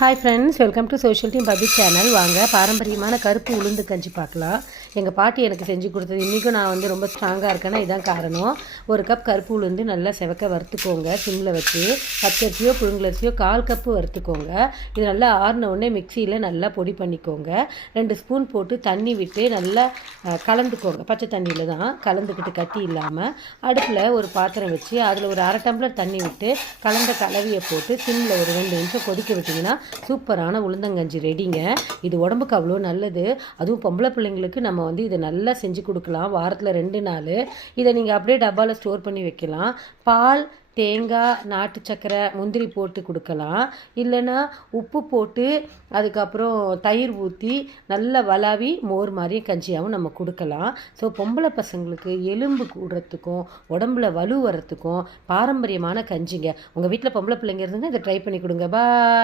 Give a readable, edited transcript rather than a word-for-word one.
Hi friends, welcome to social team public channel. வாங்க பாரம்பரியமான கருப்பு உளுந்து கஞ்சி பார்க்கலாம். எங்கள் பாட்டி எனக்கு செஞ்சு கொடுத்தது. இன்றைக்கும் நான் ரொம்ப ஸ்ட்ராங்காக இருக்கேன்னா இதான் காரணம். ஒரு கப் கருப்பு உளுந்து நல்லா செவக்க வறுத்துக்கோங்க. சிம்மில் வச்சு பச்சரிசியோ புழுங்கலரிசியோ 1/4 கப்பு வறுத்துக்கோங்க. இது நல்லா ஆறின உடனே மிக்சியில் நல்லா பொடி பண்ணிக்கோங்க. 2 ஸ்பூன் போட்டு தண்ணி விட்டு நல்லா கலந்துக்கோங்க. பச்சை தண்ணியில் தான் கலந்துக்கிட்டு கட்டி இல்லாமல் அடுப்பில் ஒரு பாத்திரம் வச்சு அதில் ஒரு 1/2 டம்ளர் தண்ணி விட்டு கலந்த கலவையை போட்டு சிம்மில் ஒரு 2 நிமிஷம் கொதிக்க விட்டிங்கன்னா சூப்பரான உளுந்தங்கஞ்சி ரெடிங்க. இது உடம்புக்கு அவ்வளோ நல்லது. அதுவும் பொம்பளை பிள்ளைங்களுக்கு நம்ம இதை நல்லா செஞ்சு கொடுக்கலாம். வாரத்தில் 2 நாள் இதை நீங்கள் அப்படியே டப்பாவில் ஸ்டோர் பண்ணி வைக்கலாம். பால், தேங்காய், நாட்டு சக்கரை, முந்திரி போட்டு கொடுக்கலாம். இல்லைன்னா உப்பு போட்டு அதுக்கப்புறம் தயிர் ஊற்றி நல்லா வளாவி மோர் மாதிரியும் கஞ்சியாகவும் நம்ம கொடுக்கலாம். ஸோ பொம்பளை பசங்களுக்கு எலும்பு கூடுறதுக்கும் உடம்புல வலு வரத்துக்கும் பாரம்பரியமான கஞ்சிங்க. உங்கள் வீட்டில் பொம்பளை பிள்ளைங்க இருந்துன்னா இதை ட்ரை பண்ணி கொடுங்க. பாய்.